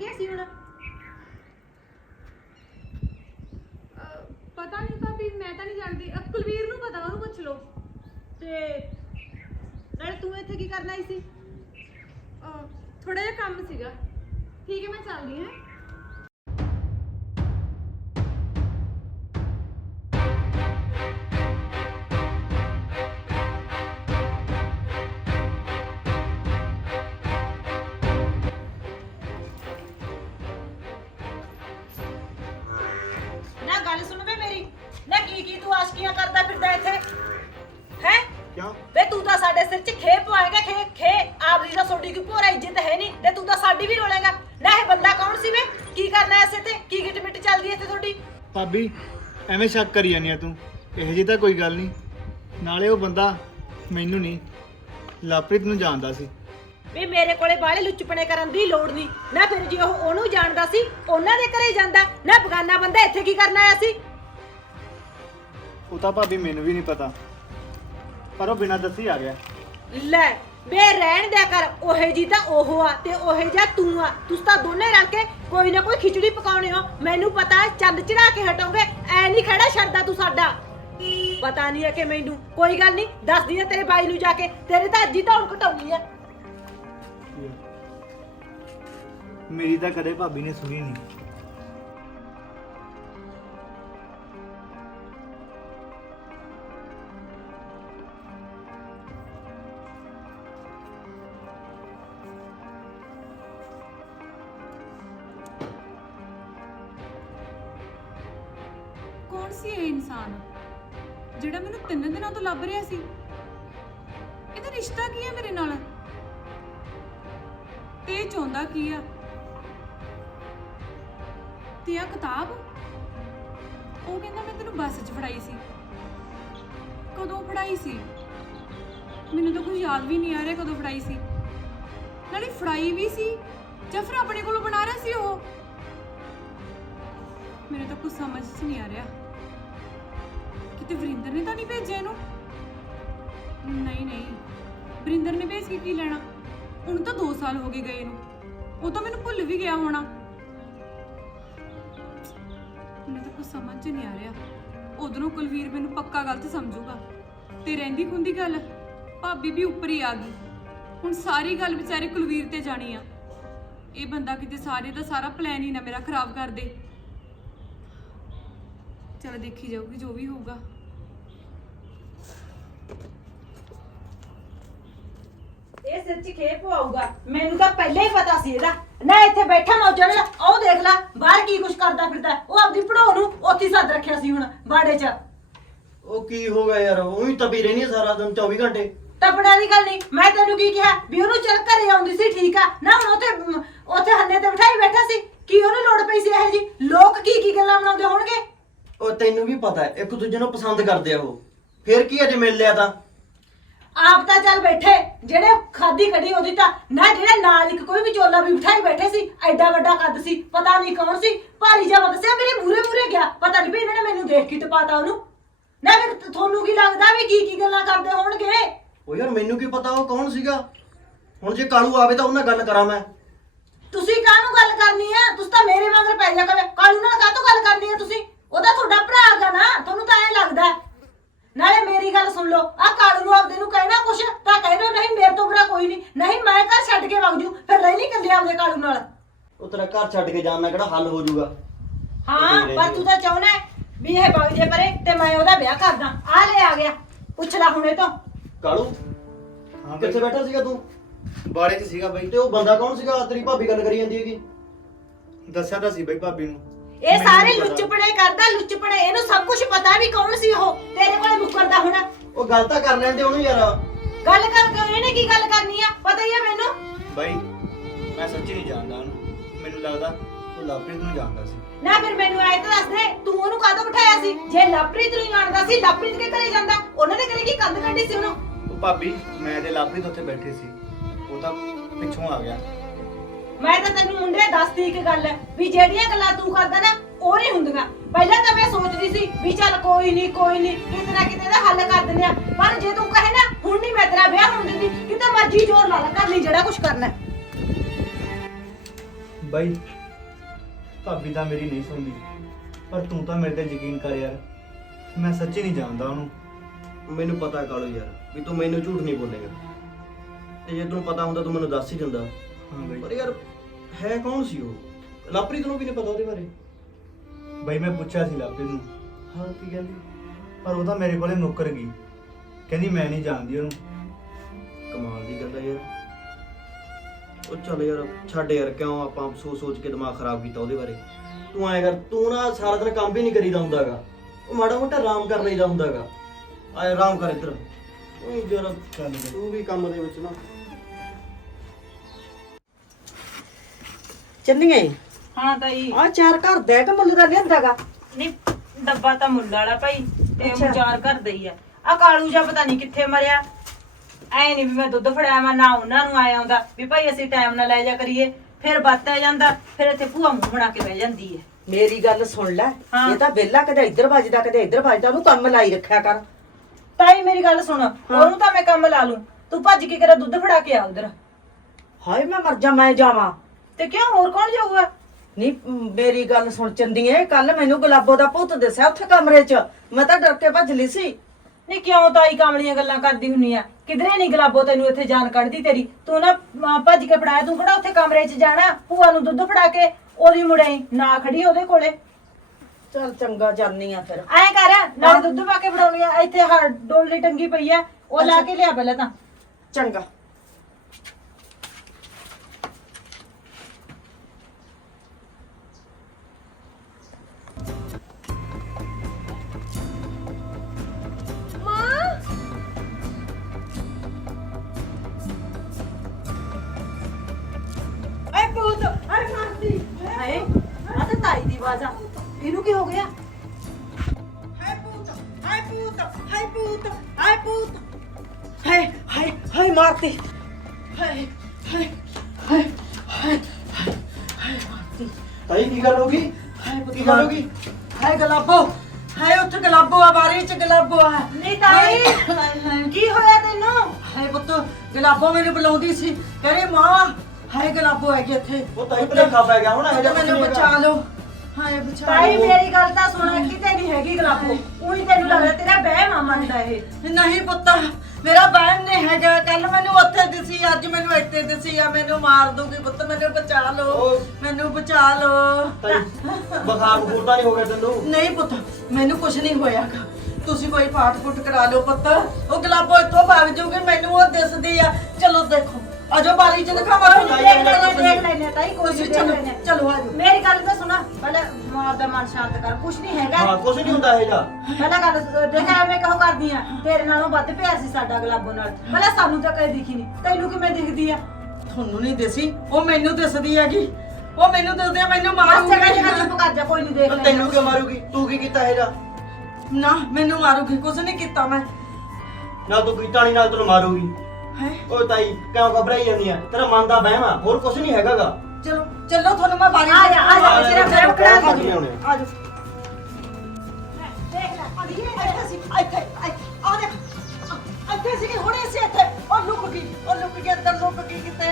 ਗਿਆ ਸੀ ਹੁਣ? ਪਤਾ ਨਹੀਂ ਭਾਬੀ, ਮੈਂ ਤਾਂ ਨਹੀਂ ਜਾਣਦੀ। ਕੁਲਵੀਰ ਨੂੰ ਪਤਾ, ਉਹਨੂੰ ਪੁੱਛ ਲਓ। ਤੇ ਨਾਲੇ ਤੂੰ ਇੱਥੇ ਕੀ ਕਰਨ ਆਈ ਸੀ? ਥੋੜਾ ਜਿਹਾ ਕੰਮ ਸੀਗਾ। ਠੀਕ ਹੈ, ਮੈਂ ਚੱਲਦੀ ਹਾਂ। ਨਾ ਗੱਲ ਸੁਣ ਵੇ ਮੇਰੀ। ਨਾ ਕੀ ਤੂੰ ਆਸ਼ਕੀਆਂ ਕਰਦਾ ਫਿਰਦਾ ਇੱਥੇ ਹੈ? ਕਿਉਂ? ਵੇ ਤੂੰ ਤਾਂ ਸਾਡੇ ਸਿਰ 'ਚ ਖੇ ਪਵਾਏਗਾ। ਖੇ ਆਪਦੀ ਤਾਂ ਛੋਟੀ ਕੀ ਭੋਰਾ ਇੱਜ਼ਤ ਹੈ ਨਹੀਂ ਤੇ ਤੂੰ ਤਾਂ ਸਾਡੀ ਵੀ ਰੋਲੇਗਾ। ਨਾ ਇਹ ਬੰਦਾ ਕੌਣ ਸੀ ਵੇ? ਕੀ ਕਰਨਾ ਐਸੇ ਤੇ? ਕੀ ਗਿਟਮਿਟ ਚੱਲਦੀ ਇੱਥੇ ਤੁਹਾਡੀ? ਭਾਬੀ ਐਵੇਂ ਸ਼ੱਕ ਕਰੀ ਜਾਂਦੀ ਆ ਤੂੰ। ਇਹੋ ਜਿਹੀ ਤਾਂ ਕੋਈ ਗੱਲ ਨਹੀਂ। ਨਾਲੇ ਉਹ ਬੰਦਾ ਮੈਨੂੰ ਨਹੀਂ, ਲਵਪ੍ਰੀਤ ਨੂੰ ਜਾਣਦਾ ਸੀ। ਵੀ ਮੇਰੇ ਕੋਲੇ ਬਾਹਲੇ ਲੁੱਚਪਣੇ ਕਰਨ ਦੀ ਲੋੜ ਨਹੀਂ। ਨਾ ਫਿਰ ਜੇ ਉਹ ਉਹਨੂੰ ਜਾਣਦਾ ਸੀ ਉਹਨਾਂ ਦੇ ਘਰੇ ਜਾਂਦਾ। ਨਾ ਬਗਾਨਾ ਬੰਦਾ ਇੱਥੇ ਕੀ ਕਰਨ ਆਇਆ ਸੀ? ਉਹ ਤਾਂ ਭਾਬੀ ਮੈਨੂੰ ਵੀ ਨਹੀਂ ਪਤਾ, ਪਰ ਉਹ ਬਿਨਾਂ ਦੱਸੀ ਆ ਗਿਆ। ਲੈ ਬੇ ਰਹਿਣ ਦਿਆ ਕਰ। ਉਹੇ ਜੀ ਤਾਂ ਉਹ ਆ ਤੇ ਉਹੇ ਜਿਹਾ ਤੂੰ ਆ। ਤੁਸੀਂ ਤਾਂ ਦੋਨੇ ਰਲ ਕੇ ਕੋਈ ਨਾ ਕੋਈ ਖਿਚੜੀ ਪਕਾਉਣੇ ਹੋ। ਮੈਨੂੰ ਪਤਾ ਚੰਦ ਚੜਾ ਕੇ ਹਟੋਗੇ। ਐ ਨਹੀਂ ਖੜਾ ਛੱਡਦਾ ਤੂੰ ਸਾਡਾ। ਪਤਾ ਨਹੀਂ ਹੈ ਕਿ ਮੈਨੂੰ। ਕੋਈ ਗੱਲ ਨਹੀਂ, ਦੱਸਦੀ ਆ ਤੇਰੇ ਬਾਈ ਨੂੰ ਜਾ ਕੇ। ਤੇਰੇ ਤਾਂ ਅੱਜ ਹੀ ਧੌਣ ਘਟਾਉਣੀ ਆ। ਮੇਰੀ ਤਾਂ ਕਦੇ ਭਾਬੀ ਨੇ ਸੁਣੀ ਨਹੀਂ। ਕੌਣ ਸੀ ਇਹ ਇਨਸਾਨ ਜਿਹੜਾ ਮੈਨੂੰ 3 ਦਿਨਾਂ ਤੋਂ ਲੱਭ ਰਿਹਾ ਸੀ? ਇਹਦਾ ਰਿਸ਼ਤਾ ਕੀ ਹੈ ਮੇਰੇ ਨਾਲ? ਤੇ ਇਹ ਚਾਹੁੰਦਾ ਕੀ ਆ? ਤੇ ਆ ਕਿਤਾਬ, ਉਹ ਕਹਿੰਦਾ ਮੈਂ ਤੈਨੂੰ ਬੱਸ 'ਚ ਫੜਾਈ ਸੀ। ਕਦੋਂ ਫੜਾਈ ਸੀ? ਮੈਨੂੰ ਤਾਂ ਕੋਈ ਯਾਦ ਵੀ ਨਹੀਂ ਆ ਰਿਹਾ ਕਦੋਂ ਫੜਾਈ ਸੀ। ਨਾਲੇ ਫੜਾਈ ਵੀ ਸੀ ਜਾਂ ਫਿਰ ਆਪਣੇ ਕੋਲੋਂ ਬਣਾ ਰਿਹਾ ਸੀ ਉਹ? ਮੈਨੂੰ ਤਾਂ ਕੁਝ ਸਮਝ 'ਚ ਨਹੀਂ ਆ ਰਿਹਾ। ਕਿਤੇ ਵਰਿੰਦਰ ਨੇ ਤਾਂ ਨਹੀਂ ਭੇਜਿਆ ਇਹਨੂੰ? ਨਹੀਂ, ਵਰਿੰਦਰ ਨੇ ਭੇਜ ਕੇ ਕੀ ਲੈਣਾ? ਉਹਨੂੰ ਤਾਂ 2 ਸਾਲ ਹੋ ਗਏ ਨੂੰ। ਉਹ ਤਾਂ ਮੈਨੂੰ ਭੁੱਲ ਵੀ ਗਿਆ ਹੋਣਾ। ਮੈਨੂੰ ਤਾਂ ਕੁਝ ਸਮਝ 'ਚ ਨਹੀਂ ਆ ਰਿਹਾ। ਉਧਰੋਂ ਕੁਲਵੀਰ ਮੈਨੂੰ ਪੱਕਾ ਗਲਤ ਸਮਝੂਗਾ ਤੇ ਰਹਿੰਦੀ ਖੁੰਦੀ ਗੱਲ ਭਾਬੀ ਵੀ ਉੱਪਰ ਹੀ ਆ ਗਈ। ਹੁਣ ਸਾਰੀ ਗੱਲ ਵਿਚਾਰੇ ਕੁਲਵੀਰ ਤੇ ਜਾਣੀ ਆ। ਇਹ ਬੰਦਾ ਕਿਤੇ ਸਾਰੇ ਦਾ ਸਾਰਾ ਪਲਾਨ ਹੀ ਨਾ ਮੇਰਾ ਖਰਾਬ ਕਰ ਦੇ। ਚਲ ਦੇਖੀ ਜਾਊਗੀ ਜੋ ਵੀ ਹੋਊਗਾ। ਇਹ ਸਿਰ 'ਚ ਖੇਪ ਆਊਗਾ। ਮੈਨੂੰ ਤਾਂ ਪਹਿਲਾਂ ਹੀ ਪਤਾ ਸੀ ਇਹਦਾ। ਨਾ ਇੱਥੇ ਬੈਠਾ ਮੌਜਾਂ ਨਾਲ। ਉਹ ਦੇਖ ਲੈ ਬਾਹਰ ਕੀ ਕੁਛ ਕਰਦਾ ਫਿਰਦਾ। ਉਹ ਆਪਦੀ ਭੜੋ ਨੂੰ ਉੱਥੇ ਹੀ ਸੱਦ ਰੱਖਿਆ ਸੀ ਹੁਣ ਬਾੜੇ 'ਚ। ਉਹ ਕੀ ਹੋ ਗਿਆ ਯਾਰ? ਉਹੀ ਤਪੀ ਰਹਿਣੀ ਸਾਰਾ ਦਿਨ 24 ਘੰਟੇ। ਟੱਪਣਾ ਦੀ ਗੱਲ ਨਹੀਂ। ਮੈਂ ਤੈਨੂੰ ਕੀ ਕਿਹਾ ਵੀ ਉਹਨੂੰ ਚੱਲ ਘਰੇ ਆਉਂਦੀ ਸੀ ਠੀਕ ਆ ਨਾ। ਹੁਣ ਉੱਥੇ ਹੰਨੇ ਤੇ ਬਿਠਾਈ ਬੈਠਾ ਸੀ। ਕੀ ਉਹਨੂੰ ਲੋੜ ਪਈ ਸੀ ਇਹ ਜੀ? ਲੋਕ ਕੀ ਗੱਲਾਂ ਬਣਾਉਂਦੇ ਹੋਣਗੇ। ਉਹ ਤੈਨੂੰ ਵੀ ਪਤਾ ਹੈ ਇੱਕ ਦੂਜੇ ਨੂੰ ਪਸੰਦ ਕਰਦੇ ਆ ਉਹ। ਫੇਰ ਕੀ ਅਜੇ ਮਿਲ ਲਿਆ ਤਾਂ ਆਪ ਤਾਂ ਚੱਲ ਬੈਠੇ ਜਿਹੜੇ ਖਾਦੀ ਖੜੀ ਉਹਦੀ ਤਾਂ ਨਾ। ਜਿਹੜੇ ਨਾਲ ਇੱਕ ਕੋਈ ਵਿਚੋਲਾ ਵੀ ਬਿਠਾਈ ਬੈਠੇ ਸੀ। ਐਡਾ ਵੱਡਾ ਕੱਦ ਸੀ, ਪਤਾ ਨਹੀਂ ਕੌਣ ਸੀ। ਭਾਰੀ ਜਿਹਾ ਦੱਸਿਆ ਮੇਰੇ ਮੂਰੇ ਗਿਆ। ਪਤਾ ਨਹੀਂ ਵੀ ਇਹਨਾਂ ਨੇ ਮੈਨੂੰ ਦੇਖ ਕੇ ਟਪਾਤਾ ਉਹਨੂੰ। ਨਾ ਫਿਰ ਤੁਹਾਨੂੰ ਕੀ ਲੱਗਦਾ ਵੀ ਕੀ ਗੱਲਾਂ ਕਰਦੇ ਹੋਣਗੇ? ਉਹ ਯਾਰ ਮੈਨੂੰ ਕੀ ਪਤਾ ਉਹ ਕੌਣ ਸੀਗਾ। ਹੁਣ ਜੇ ਕਾਲੂ ਆਵੇ ਤਾਂ ਉਹਨਾਂ ਗੱਲ ਕਰਾਂ ਮੈਂ। ਤੁਸੀਂ ਕਾਹਨੂੰ ਗੱਲ ਕਰਨੀ ਆ? ਤੁਸੀਂ ਤਾਂ ਮੇਰੇ ਮਗਰ ਪੈ ਜਾ ਕਰੇ। ਕਾਲੂ ਨਾਲ ਕਾਹਤੋਂ ਗੱਲ ਕਰਨੀ ਆ ਤੁਸੀਂ? ਉਹਦਾ ਤੁਹਾਡਾ ਭਰਾ ਹੈਗਾ ਨਾ। ਤੁਹਾਨੂੰ ਤਾਂ ਐਂ ਲੱਗਦਾ। ਨਾਲੇ ਮੇਰੀ ਗੱਲ ਸੁਣ ਲਓ। ਆ ਕਾਲੂ ਨੂੰ ਆਪਦੇ ਨੂੰ ਕਹਿਣਾ ਕੁਛ ਤਾਂ ਕਹਿ ਦੋ। ਨਹੀਂ ਮੇਰੇ ਤੋਂ ਬੁਰਾ ਕੋਈ ਨਹੀਂ। ਮੈਂ ਘਰ ਛੱਡ ਕੇ ਵਗ ਜੂ। ਫਿਰ ਰਹਿ ਨਹੀਂ ਕੱਲੇ ਆਪਦੇ ਕਾਲੂ ਨਾਲ। ਉਹ ਤੇਰਾ ਘਰ ਛੱਡ ਕੇ ਜਾਣਾ ਕਿਹੜਾ ਹੱਲ ਹੋ ਜਾਊਗਾ? ਹਾਂ ਪਰ ਤੂੰ ਤਾਂ ਚਾਹੁੰਦਾ ਵੀ ਇਹ ਵਗ ਜੇ ਪਰੇ ਤੇ ਮੈਂ ਉਹਦਾ ਵਿਆਹ ਕਰਦਾ। ਆ ਗਿਆ। ਪੁੱਛ ਲੈ ਹੁਣੇ ਤੋਂ। ਕਾਲੂ ਹਾਂ ਕਿੱਥੇ ਬੈਠਾ ਸੀਗਾ ਤੂੰ? ਬਾੜੇ 'ਚ ਸੀਗਾ ਬਾਈ। ਤੇ ਉਹ ਬੰਦਾ ਕੌਣ ਸੀਗਾ? ਤੇਰੀ ਭਾਬੀ ਗੱਲ ਕਰੀ ਜਾਂਦੀ ਹੈਗੀ। ਦੱਸਿਆ ਤਾਂ ਸੀ ਬਾਈ ਭਾਬੀ ਨੂੰ। ਇਹ ਸਾਰੇ ਲੁੱਚਪਣੇ ਕਰਦਾ। ਲੁੱਚਪਣੇ ਇਹਨੂੰ ਸਭ ਕੁਝ ਪਤਾ ਵੀ ਕੌਣ ਸੀ ਉਹ। ਤੇਰੇ ਕੋਲੇ ਮੁੱਕਰਦਾ ਹੋਣਾ। ਉਹ ਗੱਲ ਤਾਂ ਕਰ ਲੈਂਦੇ ਉਹਨੂੰ ਯਾਰ। ਗੱਲ ਕਰ। ਇਹਨੇ ਕੀ ਗੱਲ ਕਰਨੀ ਆ? ਪਤਾ ਹੀ ਆ ਮੈਨੂੰ। ਬਾਈ ਮੈਂ ਸੱਚੀ ਨਹੀਂ ਜਾਣਦਾ ਉਹਨੂੰ। ਮੈਨੂੰ ਲੱਗਦਾ ਉਹ ਲਵਪ੍ਰੀਤ ਨੂੰ ਜਾਣਦਾ ਸੀ। ਨਾ ਫਿਰ ਮੈਨੂੰ ਐ ਤਾਂ ਦੱਸ ਦੇ ਤੂੰ ਉਹਨੂੰ ਕਾਹਦੋਂ ਬਿਠਾਇਆ ਸੀ? ਜੇ ਲਵਪ੍ਰੀਤ ਨੂੰ ਜਾਣਦਾ ਸੀ ਲਵਪ੍ਰੀਤ ਦੇ ਘਰੇ ਜਾਂਦਾ। ਉਹਨਾਂ ਦੇ ਘਰੇ ਕੀ ਕੰਧ ਕੱਢੀ ਸੀ ਉਹਨੂੰ? ਉਹ ਭਾਬੀ ਮੈਂ ਤੇ ਲਵਪ੍ਰੀਤ ਉੱਥੇ ਬੈਠੇ ਸੀ। ਉਹ ਤਾਂ ਪਿੱਛੋਂ ਆ ਗਿਆ। ਮੈਂ ਤਾਂ ਤੈਨੂੰ ਮੁੰਡੇ ਦੱਸਦੀ ਇੱਕ ਗੱਲ ਵੀ ਜਿਹੜੀਆਂ ਗੱਲਾਂ ਤੂੰ ਕਰਦਾ ਨਾ ਉਹ ਨਹੀਂ ਹੁੰਦੀਆਂ। ਪਹਿਲਾਂ ਤਾਂ ਮੈਂ ਸੋਚਦੀ ਸੀ ਵੀ ਚੱਲ ਕੋਈ ਨਹੀਂ ਕਿਤੇ ਨਾ ਕਿਤੇ ਦਾ ਹੱਲ ਕਰ ਦਿੰਦੇ ਆ। ਪਰ ਜੇ ਤੂੰ ਕਹੇ ਨਾ ਹੁਣ ਨਹੀਂ ਮੈਂ ਤੇਰਾ ਵਿਆਹ ਹੋਣ ਦਿੰਦੀ, ਕਿਤੇ ਮਰਜ਼ੀ ਜ਼ੋਰ ਲਾ ਲੈ, ਕਰ ਲਈ ਜਿਹੜਾ ਕੁਝ ਕਰਨਾ। ਬਾਈ ਭਾਬੀ ਤਾਂ ਮੇਰੀ ਨਹੀਂ ਸੁਣਦੀ, ਪਰ ਤੂੰ ਤਾਂ ਮੇਰੇ ਤੇ ਯਕੀਨ ਕਰ ਯਾਰ, ਮੈਂ ਸੱਚੀ ਨਹੀਂ ਜਾਣਦਾ ਉਹਨੂੰ। ਮੈਨੂੰ ਪਤਾ ਕਾਲੂ ਯਾਰ ਵੀ ਤੂੰ ਮੈਨੂੰ ਝੂਠ ਨਹੀਂ ਬੋਲੇਗਾ, ਤੇ ਜੇ ਤੈਨੂੰ ਪਤਾ ਹੁੰਦਾ ਤੂੰ ਮੈਨੂੰ ਦੱਸ ਹੀ ਦਿੰਦਾ। ਹਾਂ ਬਾਈ। ਪਰ ਯਾਰ ਹੈ ਕੌਣ ਸੀ ਉਹ? ਲਾਪਰੀ ਤੈਨੂੰ ਵੀ ਨਹੀਂ ਪਤਾ ਉਹਦੇ ਬਾਰੇ? ਬਾਈ ਮੈਂ ਪੁੱਛਿਆ ਸੀ ਲਾਪਰੀ ਨੂੰ, ਹਾਂ ਕੀ ਕਹਿੰਦੀ? ਪਰ ਉਹ ਤਾਂ ਮੇਰੇ ਕੋਲੇ ਮੁੱਕਰ ਗਈ, ਕਹਿੰਦੀ ਮੈਂ ਨਹੀਂ ਜਾਣਦੀ ਉਹਨੂੰ। ਕਮਾਲ ਦੀ ਗੱਲ ਹੈ ਯਾਰ। ਉਹ ਚੱਲ ਯਾਰ ਛੱਡ ਯਾਰ, ਕਿਉਂ ਆਪਾਂ ਸੋਚ ਕੇ ਦਿਮਾਗ ਖਰਾਬ ਕੀਤਾ ਉਹਦੇ ਬਾਰੇ। ਤੂੰ ਐਂ ਕਰ, ਤੂੰ ਨਾ ਸਾਰਾ ਦਿਨ ਕੰਮ ਵੀ ਨਹੀਂ ਕਰੀਦਾ ਹੁੰਦਾਗਾ, ਉਹ ਮਾੜਾ ਮੋਟਾ ਆਰਾਮ ਕਰ ਲਈਦਾ ਹੁੰਦਾਗਾ। ਆਏ ਆਰਾਮ ਕਰ ਇੱਧਰ। ਉਹ ਯਾਰ ਤੂੰ ਵੀ ਕੰਮ ਦੇ ਵਿੱਚ ਨਾ। ਚੰਨੀਏ ਹਾਂ ਤਾਈ। ਆ ਚਾਰ ਘਰ ਦਾ ਕਿ ਮੁੱਲ ਦਾ ਲਿਆਂਦਾਗਾ? ਨਹੀਂ ਡੱਬਾ ਤਾਂ ਮੁੱਲ ਵਾਲਾ ਭਾਈ ਤੇ ਅੱਛਾ। ਮੁਚਾਰ ਘਰ ਦਾ ਹੀ ਆ। ਆ ਕਾਲੂ ਜਾਂ ਪਤਾ ਨਹੀਂ ਕਿੱਥੇ ਮਰਿਆ। ਐ ਨਹੀਂ ਵੀ ਮੈਂ ਦੁੱਧ ਫੜਾਇਆ ਮੈਂ ਨਾ ਉਹਨਾਂ ਨੂੰ ਆਇਆ ਆਉਂਦਾ ਵੀ ਭਾਈ ਅਸੀਂ ਟਾਈਮ ਨਾਲ ਲੈ ਜਾ ਕਰੀਏ, ਫਿਰ ਬੱਤਿਆ ਜਾਂਦਾ, ਫਿਰ ਇੱਥੇ ਭੂਆ ਮੂੰਹ ਬਣਾ ਕੇ ਬਹਿ ਜਾਂਦੀ ਹੈ। ਮੇਰੀ ਗੱਲ ਸੁਣ ਲੈ, ਹਾਂ। ਇਹ ਤਾਂ ਵਿਹਲਾ ਕਦੇ ਇੱਧਰ ਵੱਜਦਾ ਕਦੇ ਇੱਧਰ ਵੱਜਦਾ, ਉਹਨੂੰ ਕੰਮ ਲਾਈ ਰੱਖਿਆ ਕਰ। ਤਾਈ ਮੇਰੀ ਗੱਲ ਸੁਣ, ਉਹਨੂੰ ਤਾਂ ਮੈਂ ਕੰਮ ਲਾ ਲੂੰ, ਤੂੰ ਭੱਜ ਕੇ ਕਰਾ ਦੁੱਧ ਫੜਾ ਕੇ ਆ ਉਧਰ। ਹਾਏ ਮੈਂ ਮਰ ਜਾ, ਮੈਂ ਜਾਵਾਂ? ਤੇ ਕਿਉਂ ਹੋਰ ਕੌਣ ਜਾਊਗਾ? ਨਹੀਂ ਮੇਰੀ ਗੱਲ ਸੁਣ ਚੰਦੀਏ, ਕੱਲ ਮੈਨੂੰ ਗੁਲਾਬੋ ਦਾ ਭੂਤ ਦਿਸਿਆ ਉੱਥੇ ਕਮਰੇ 'ਚ, ਮੈਂ ਤਾਂ ਡਰ ਕੇ ਭੱਜ ਲਈ ਸੀ। ਨਹੀਂ ਕਿਉਂ ਤਾਈ ਕਾਮਲੀਆਂ ਗੱਲਾਂ ਕਰਦੀ ਹੁੰਨੀ ਆ? ਕਿਧਰੇ ਨਹੀਂ ਗਲਾਬੋ ਤੈਨੂੰ ਇੱਥੇ ਜਾਨ ਕੱਢਦੀ ਤੇਰੀ। ਤੂੰ ਨਾ ਭੱਜ ਕੇ ਫੜਾਇਆ, ਤੂੰ ਕਿਹੜਾ ਉੱਥੇ ਕਮਰੇ 'ਚ ਜਾਣਾ? ਭੂਆ ਨੂੰ ਦੁੱਧ ਫੜਾ ਕੇ ਉਹਦੀ ਮੁੜਾਈ ਨਾ ਖੜੀ ਉਹਦੇ ਕੋਲੇ। ਚੱਲ ਚੰਗਾ ਜਾਨੀ ਆ ਫਿਰ। ਐ ਕਰ ਨਾਲੇ ਦੁੱਧ ਪਾ ਕੇ ਫੜਾਉਣੀ ਆ, ਇੱਥੇ ਹਰ ਡੋਲੀ ਟੰਗੀ ਪਈ ਆ, ਉਹ ਲਾ ਕੇ ਲਿਆ ਪਹਿਲਾਂ ਤਾਂ। ਚੰਗਾ। ਐ ਭੂਤ ਐ ਮਾਰਦੀ ਹਾਏ ਆ ਤਾਂ ਤਾਈ ਦੀ ਆਵਾਜ਼ ਆ। ਇਹਨੂੰ ਕੀ ਹੋ ਗਿਆ? ਹਾਏ ਭੂਤ ਹਾਏ ਭੂਤ ਹਾਏ ਭੂਤ ਹਾਏ ਭੂਤ ਹਾਏ ਹਾਏ ਹਾਏ ਮਾਰਤੀ ਹਾਏ ਹਾਏ ਹਾਏ ਹਾਏ ਹਾਏ ਮਾਰਤੀ ਤਾਈ ਕੀ ਗੱਲ ਹੋ ਗਈ? ਹਾਏ ਪੁੱਤ ਕੀ ਗੱਲ ਹੋ ਗਈ? ਹਾਏ ਗਲਾਬੋ ਹਾਏ ਉੱਥੇ ਗਲਾਬੋ ਆ, ਬਾਰੀ 'ਚ ਗਲਾਬੋ ਆ। ਨਹੀਂ ਤਾਈ ਹਾਏ ਹਾਏ ਕੀ ਹੋਇਆ ਤੈਨੂੰ? ਹਾਏ ਪੁੱਤ ਗਲਾਬੋ ਮੈਨੂੰ ਬੁਲਾਉਂਦੀ ਸੀ, ਕਹਿੰਦੀ ਮਾਂ ਹਾਏ ਗਲਾਬੋ ਹੈਗੀ ਇੱਥੇ। ਉਹ ਤਾਈ ਭਲੇਖਾ ਪੈ ਗਿਆ ਹੁਣ, ਇਹੋ ਜਿਹਾ ਕੁਛ ਮੈਨੂੰ ਨਹੀਂ ਬਚਾ ਹੈਗਾ। ਲਓ, ਹਾਏ ਬਚਾ ਤਾਈ ਲਓ। ਮੇਰੀ ਗੱਲ ਤਾਂ ਸੁਣ, ਕਿਤੇ ਨਹੀਂ ਹੈਗੀ ਗਲਾਬੋ। ਉਹੀ ਤੈਨੂੰ ਲੱਗਦਾ ਤੇਰਾ ਵਹਿਮ ਆ ਮੰਨਦਾ ਇਹ। ਨਹੀਂ ਪੁੱਤ ਮੇਰਾ ਬਹਿਨ ਨਹੀਂ ਹੈਗਾ, ਕੱਲ ਮੈਨੂੰ ਉੱਥੇ ਦਿਸੀ, ਅੱਜ ਮੈਨੂੰ ਇੱਥੇ ਦਿਸੀ ਆ, ਮੈਨੂੰ ਮਾਰ ਦੂਗੀ ਪੁੱਤ, ਮੈਨੂੰ ਬਚਾ ਲਓ, ਉਹ- ਮੈਨੂੰ ਬਚਾ ਲਓ। ਤਾਈ ਬੁਖਾਰ ਬਖੂਰ ਤਾਂ ਨਹੀਂ ਹੋ ਗਿਆ ਤੈਨੂੰ? ਨਹੀਂ ਪੁੱਤ ਮੈਨੂੰ ਕੁਝ ਨਹੀਂ ਹੋਇਆਗਾ, ਤੁਸੀਂ ਕੋਈ ਪਾਠ ਪੁੱਟ ਕਰਾ ਲਓ ਪੁੱਤ, ਉਹ ਗਲਾਬੋ ਇੱਥੋਂ ਭੱਜ ਜੂਗੀ, ਮੈਨੂੰ ਉਹ ਦਿਸਦੀ ਆ। ਚਲੋ ਦੇਖੋ ਆਜੋ ਬਾਰੀ 'ਚ ਦਿਖਾਵਾਂ ਤੁਹਾਨੂੰ। ਦੇਖ ਲੈਨੇ ਆ ਤਾਈ, ਕੋਈ ਤੁਸੀਂ ਨਹੀਂ, ਚਲੋ ਦੇਖ ਲੈਨੇ ਆ। ਚਲੋ ਆਜੋ। ਮੇਰੀ ਗੱਲ ਤਾਂ ਸੁਣਾ ਪਹਿਲਾਂ, ਮਾਂ ਦਾ ਮਨ ਸ਼ਾਂਤ ਕਰ, ਕੁਛ ਨਹੀਂ ਹੈਗਾ। ਹਾਂ ਕੁਛ ਨਹੀਂ ਹੁੰਦਾ ਇਹ ਜਾ। ਪਹਿਲਾਂ ਗੱਲ ਦੇਖ, ਐਵੇਂ ਕਹੋ ਕਰਦੀ ਆ, ਤੇਰੇ ਨਾਲੋਂ ਵੱਧ ਪਿਆ ਸੀ ਸਾਡਾ ਗਲਾਬੋ ਨਾਲ। ਪਹਿਲਾਂ ਸਾਨੂੰ ਤਾਂ ਕਦੇ ਦਿਖੀ ਨਹੀਂ, ਤੈਨੂੰ ਕਿਵੇਂ ਦਿਖਦੀ ਆ? ਤੁਹਾਨੂੰ ਨਹੀਂ ਦਿਸੀ, ਉਹ ਮੈਨੂੰ ਦਿਸਦੀ ਹੈਗੀ, ਉਹ ਮੈਨੂੰ ਦਿਸਦੀ ਆ, ਮੈਨੂੰ ਬਸ ਜਗ੍ਹਾ ਜਗ੍ਹਾ ਮਾਰੂਗੀ। ਚੁੱਪ ਕਰ ਜਾ, ਕੋਈ ਨਹੀਂ ਦੇਖ ਤਾਂ ਲੈਂਦੇ। ਤੈਨੂੰ ਕਿਉਂ ਮਾਰੂਗੀ? ਤੂੰ ਕੀ ਕੀਤਾ ਇਹ ਜਾ? ਨਾ ਮੈਨੂੰ ਮਾਰੂਗੀ, ਕੁਝ ਨਹੀਂ ਕੀਤਾ ਮੈਂ। ਨਾ ਤੂੰ ਕੀਤਾ ਨਹੀਂ, ਨਾਲ ਤੈਨੂੰ ਮਾਰੂਗੀ। ਹੈ ਓਏ ਤਾਈ ਕਿਉਂ ਘਬਰਾਈ ਜਾਂਦੀ ਆ? ਤੇਰਾ ਮਨ ਦਾ ਵਹਿਮ ਆ, ਹੋਰ ਕੁਛ ਨਹੀਂ ਹੈਗਾਗਾ। ਚਲੋ ਚਲੋ ਤੁਹਾਨੂੰ ਮੈਂ ਬਾਰੀ ਆ ਜਾ, ਆ ਜਾ, ਤੇਰਾ ਵਹਿਮ ਕਰਾ ਆ ਦੇ। ਜਾਓ। ਦੇਖ ਲੈ ਅੜੀਏ ਇੱਥੇ ਸੀ, ਇੱਥੇ ਆ ਦੇਖ ਇੱਥੇ ਸੀ, ਹੁਣੇ ਸੀ ਇੱਥੇ, ਉਹ ਲੁਕ ਗਈ, ਉਹ ਲੁਕ ਗਈ, ਅੰਦਰ ਲੁਕ ਗਈ ਕਿਤੇ।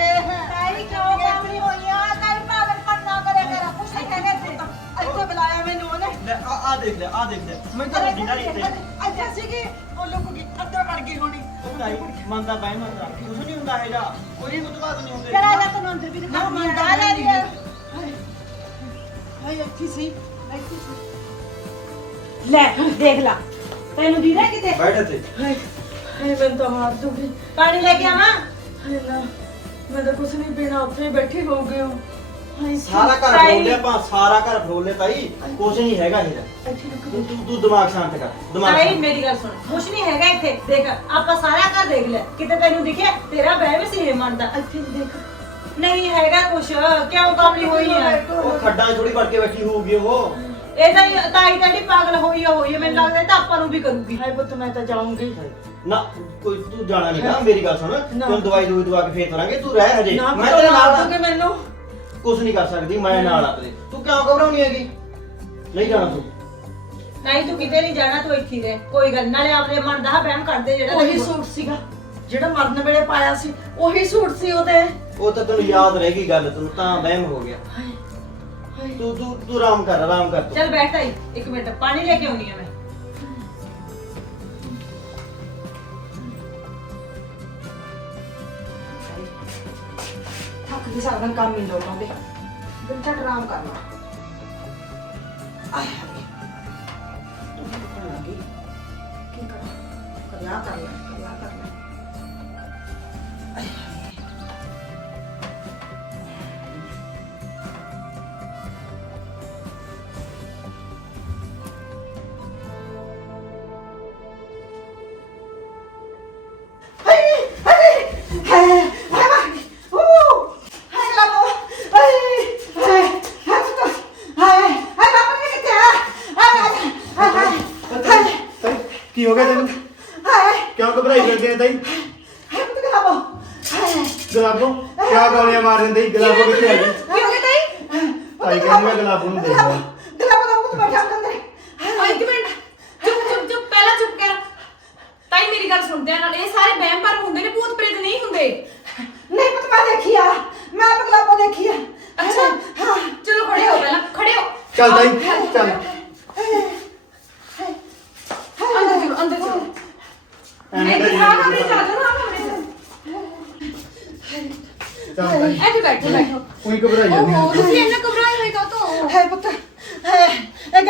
ਤਾਈ ਕਿਉਂ ਕਾਮਲੀ ਹੋਈ ਆ? ਤਾਈ ਪਾਗਲ ਪੜਨਾ ਕਰਿਆ ਕਰ, ਕੁਛ ਨਹੀਂ ਹੈਗਾ ਇੱਥੇ। ਇੱਥੇ ਬੁਲਾਇਆ ਮੈਨੂੰ ਉਹਨੇ। ਲੈ ਆ ਦੇਖ ਲੈ, ਆ ਦੇਖ ਲੈ, ਮੈਂ ਤਾਂ ਲੱਗੀ ਨਾ ਇੱਥੇ। ਇੱਥੇ ਸੀਗੀ, ਉਹ ਲੁਕ ਗਈ, ਅੰਦਰ ਵੜ ਗਈ ਹੋਣੀ। ਉਹ ਤਾਈ ਮਨ ਦਾ ਵਹਿਮ ਆ ਤੇਰਾ, ਕੁਛ ਨਹੀਂ ਹੁੰਦਾ ਇਹ ਜਾ, ਕੋਈ ਮੁਤਬਾਤ ਨਹੀਂ ਹੁੰਦੇ। ਚਲਾ ਜਾ, ਤੈਨੂੰ ਅੰਦਰ ਵੀ ਦਿਖਾ ਨਾ ਦਿੰਦੀ ਆ। ਮੰਦਾ ਲੈ ਲਿਆ। ਹਾਏ ਹਾਏ ਇੱਥੇ ਸੀ, ਇੱਥੇ ਸੀ। ਲੈ ਦੇਖ ਲਾ, ਤੈਨੂੰ ਦੀਦਾ ਕਿਤੇ? ਬੈਠ ਇੱਥੇ। ਹਾਏ ਹਾਏ ਮੈਨੂੰ ਤਾਂ ਮਾਰ ਦੂਗੀ। ਪਾਣੀ ਲੈ ਕੇ ਆਵਾਂ? ਹਾਏ ਨਾ ਮੈਂ ਤਾਂ ਕੁਛ ਨਹੀਂ ਪੀਣਾ, ਉੱਥੇ ਹੀ ਬੈਠੀ ਹੋ ਗਈ ਹਾਂ। ਹਾਏ ਸਾਰਾ ਘਰ ਤਾਈ। ਫਰੋਲ ਲਿਆ ਆਪਾਂ, ਸਾਰਾ ਘਰ ਫਰੋਲ ਲਿਆ ਤਾਈ, ਕੁਛ ਨਹੀਂ ਹੈਗਾ ਇਹ ਜਾ। ਇੱਥੇ ਰੁਕ ਤੂੰ ਦਿਮਾਗ ਸ਼ਾਂਤ ਕਰ, ਦਿਮਾਗ ਤਾਈ ਸ਼ਾਂਤ। ਮੇਰੀ ਗੱਲ ਸੁਣ, ਕੁਛ ਨਹੀਂ ਹੈਗਾ ਇੱਥੇ। ਦੇਖ ਆਪਾਂ ਸਾਰਾ ਘਰ ਦੇਖ ਲਿਆ, ਕਿਤੇ ਤੈਨੂੰ ਦਿਖਿਆ? ਤੇਰਾ ਵਹਿਮ ਸੀ ਇਹ ਮਨ ਦਾ। ਇੱਥੇ ਦੇਖ। ਨਹੀਂ ਹੈਗਾ ਕੁਛ, ਕਿਉਂ ਕਾਮਲੀ ਹੋਈ ਆ? ਉਹ ਖੱਡਾਂ 'ਚ ਥੋੜੀ ਵੜ ਕੇ ਬੈਠੀ ਹੋਊਗੀ ਉਹ। ਇਹ ਤਾਂ ਤਾਈ ਤਾਂ ਜਿਹੜੀ ਪਾਗਲ ਹੋਈ ਆ, ਮੈਨੂੰ ਲੱਗਦਾ ਇਹ ਤਾਂ ਆਪਾਂ ਨੂੰ ਵੀ ਕਰੂਗੀ। ਹਾਏ ਪੁੱਤ ਮੈਂ ਤਾਂ ਜਾਊਂਗੀ। ਨਾ ਕੋਈ ਤੂੰ ਜਾਣਾ ਨਹੀਂ ਗਾ, ਮੇਰੀ ਗੱਲ ਸੁਣ, ਤੂੰ ਦਵਾਈ ਦਵਾ ਕੇ ਫੇਰ ਤੁਰਾਂਗੇ, ਤੂੰ ਰਹਿ ਹਜੇ, ਨਾ ਮੈਂ ਤੇਰੇ ਨਾਲ ਦੂਗੀ ਮੈਨੂੰ। ਕੁਛ ਨਹੀਂ ਕਰ ਸਕਦੀ, ਮੈਂ ਨਾਲ ਆ ਤੇਰੇ। ਤੂੰ ਕਿਉਂ ਘਬਰਾਉਣੀ ਹੈਗੀ? ਨਹੀਂ ਜਾਣਾ ਤੂੰ। ਨਹੀਂ ਤੂੰ ਕਿਤੇ ਨਹੀਂ ਜਾਣਾ, ਤੂੰ ਇੱਥੇ ਹੀ ਰਹਿ, ਕੋਈ ਗੱਲ ਨਾਲੇ ਆਪਣੇ ਮਨ ਦਾ ਵਹਿਮ ਕਰਦੇ ਜਿਹੜਾ ਉਹੀ ਤੈਨੂੰ- ਸੂਟ ਸੀਗਾ ਜਿਹੜਾ ਮਰਨ ਵੇਲੇ ਪਾਇਆ ਸੀ, ਉਹੀ ਸੂਟ ਸੀ ਉਹਦੇ। ਉਹ ਤਾਂ ਤੈਨੂੰ ਯਾਦ ਰਹਿ ਗਈ ਗੱਲ, ਤੈਨੂੰ ਤਾਂ ਵਹਿਮ ਹੋ ਗਿਆ। ਤੂੰ ਆਰਾਮ ਕਰ ਤੂੰ। ਚੱਲ ਬੈਠ ਆਈ 1 ਮਿੰਟ ਪਾਣੀ ਲੈ ਕੇ ਆਉਣੀ ਆ ਮੈਂ। ਥੱਕ ਗਈ ਸਾਰਾ ਦਿਨ ਕੰਮ ਹੀ ਲੋਕਾਂ ਦੇ ਦਿਨ ਛੱਡ ਆਰਾਮ ਕਰਨਾ। ਆਏ ਹਾਏ ਦੁਖਣ ਲੱਗੀ ਕੀ ਕਰਾਂ ਕਰਿਆ ਕਰਨਾ ਆਏ ਹਾਏ। ਕੀ ਹੋ ਗਿਆ ਤੈਨੂੰ? ਕਿਉਂ ਘਬਰਾਈ ਫਿਰਦੇ ਆ ਤਾਈ? ਗੁਲਾਬੋ ਕਿਆ ਗੋਲੀਆਂ ਮਾਰ ਦਿੰਦੇ ਈ? ਗੁਲਾਬੋ ਕਿੱਥੇ ਆ ਗਈ? ਤਾਈ ਕਹਿੰਦੀ ਮੈਂ ਗੁਲਾਬੋ ਨੂੰ ਦੇਖਦਾ। ਇੱਕ ਮਿੰਟ ਚੁੱਪ ਪਹਿਲਾਂ ਚੁੱਪ ਕਰ। ਤਾਈ ਮੇਰੀ ਗੱਲ ਸੁਣਦੇ ਆ ਨਾਲ, ਇਹ ਸਾਰੇ ਵਹਿਮ ਭਰਮ ਹੁੰਦੇ ਨੇ, ਭੂਤ ਪ੍ਰੇਤ ਨਹੀਂ ਹੁੰਦੇ। ਨਹੀਂ ਪੁੱਤ ਮੈਂ ਦੇਖਿਆ, ਮੈਂ ਬਗਲਾਬੋ ਦੇਖਿਆ। ਅੱਛਾ ਹਾਂ ਚਲੋ ਖੜੇ ਹੋ, ਪਹਿਲਾਂ ਖੜੇ ਹੋ। ਚੱਲ ਤਾਈ ਚੱਲ। ਅੰਦਰ ਚਲੋ ਐਵੇਂ ਨਹੀਂ ਡਰੀ ਹਾਂ ਜਾਂਦੀ ਕਮਰੇ ਆ। ਜਾ ਜਾਓ ਨਾ ਕਮਰੇ ਚੱਲ ਤਾਈ ਇੱਥੇ ਬੈਠੋ। ਕੋਈ ਘਬਰਾਈ ਜਾਂਦੀ ਓਹੋ ਆ। ਤੁਸੀਂ ਇੰਨਾ ਘਬਰਾਏ ਹੋਏ ਕਾਹਤੋਂ? ਹੈ ਪੁੱਤ ਇਹ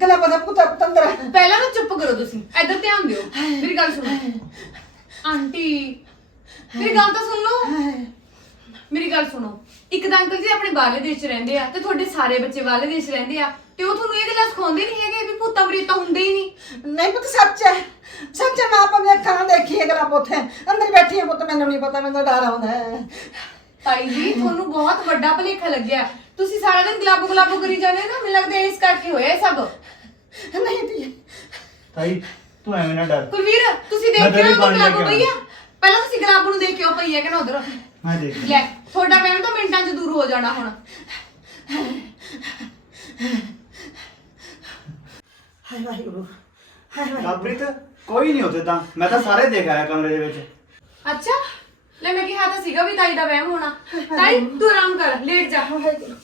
ਗਲਾਬੋ ਦਾ ਪੁੱਤ ਪਤੰਦਰ। ਪਹਿਲਾਂ ਤਾਂ ਚੁੱਪ ਕਰੋ, ਤੁਸੀਂ ਇੱਧਰ ਧਿਆਨ ਦਿਓ, ਮੇਰੀ ਗੱਲ ਸੁਣੋ। ਆਂਟੀ ਮੇਰੀ ਗੱਲ ਤਾਂ ਸੁਣ ਲਓ। ਮੇਰੀ ਗੱਲ ਸੁਣੋ, ਇੱਕ ਤਾਂ ਅੰਕਲ ਜੀ ਆਪਣੇ ਬਾਹਰਲੇ ਦੇਸ਼ 'ਚ ਰਹਿੰਦੇ ਆ ਤੇ ਤੁਹਾਡੇ ਸਾਰੇ ਬੱਚੇ ਬਾਹਰਲੇ ਦੇਸ਼ 'ਚ ਰਹਿੰਦੇ ਆ, ਤੇ ਉਹ ਤੁਹਾਨੂੰ ਇਹ ਗੱਲਾਂ ਸਿਖਾਉਂਦੇ ਨਹੀਂ ਹੈਗੇ ਵੀ ਭੂਤਾਂ ਪ੍ਰੇਤਾਂ ਹੁੰਦੇ ਹੀ ਨਹੀਂ। ਨਹੀਂ ਪੁੱਤ ਸੱਚ ਹੈ ਮੈਂ ਆਪਣੀਆਂ ਅੱਖਾਂ ਨਾਲ ਦੇਖੀ ਹੈ ਗਲਾਬੋ ਉੱਥੇ ਅੰਦਰ ਬੈਠੀ ਹੈ ਪੁੱਤ। ਮੈਨੂੰ ਨਹੀਂ ਪਤਾ, ਮੈਨੂੰ ਤਾਂ ਡਰ ਆਉਂਦਾ ਹੈ। ਤਾਈ ਜੀ ਤੁਹਾਨੂੰ ਬਹੁਤ ਵੱਡਾ ਭੁਲੇਖਾ ਲੱਗਿਆ। ਤੁਸੀਂ ਸਾਰਾ ਦਿਨ ਗੁਲਾਬੋ ਕਰੀ ਜਾਂਦੇ ਹੋ ਨਾ, ਮੈਨੂੰ ਲੱਗਦਾ ਇਸ ਕਰਕੇ ਹੋਇਆ ਇਹ ਸਭ। ਨਹੀਂ ਧੀਏ ਤਾਈ ਤੂੰ ਐਵੇਂ ਨਾ ਡਰ। ਕੁਲਵੀਰ ਤੁਸੀਂ ਮੈਂ ਦੇਖਿਆ ਤੇਰੇ ਉਹ ਪਾਣੀ ਲੈ ਗੁਲਾਬੋ ਕੇ ਪਈ ਆ? ਪਹਿਲਾਂ ਤੁਸੀਂ ਗੁਲਾਬੋ ਨੂੰ ਦੇਖਿਓ ਪਈ ਹੈ ਕਿ ਨਾ ਉਧਰ। ਮੈਂ ਦੇਖ ਲੈ ਤੁਹਾਡਾ ਵਹਿਮ ਤਾਂ ਮਿੰਟਾਂ 'ਚ ਦੂਰ ਹੋ ਜਾਣਾ ਹੁਣ। ਹਾਏ ਵਾਹਿਗੁਰੂ ਹਾਏ ਵਾਹਿਗੁਰੂ। ਲਵਪ੍ਰੀਤ ਕੋਈ ਨਹੀਂ ਉੱਥੇ ਤਾਂ, ਮੈਂ ਤਾਂ ਸਾਰੇ ਦੇਖ ਆਇਆ ਕਮਰੇ ਦੇ ਵਿੱਚ। ਅੱਛਾ ਲੈ ਮੈਂ ਕਿਹਾ ਤਾਂ ਸੀਗਾ ਵੀ ਤਾਈ ਦਾ ਵਹਿਮ ਹੋਣਾ। ਤਾਈ ਤੂੰ ਆਰਾਮ ਕਰ, ਲੇਟ ਜਾ। ਵਾਹਿਗੁਰੂ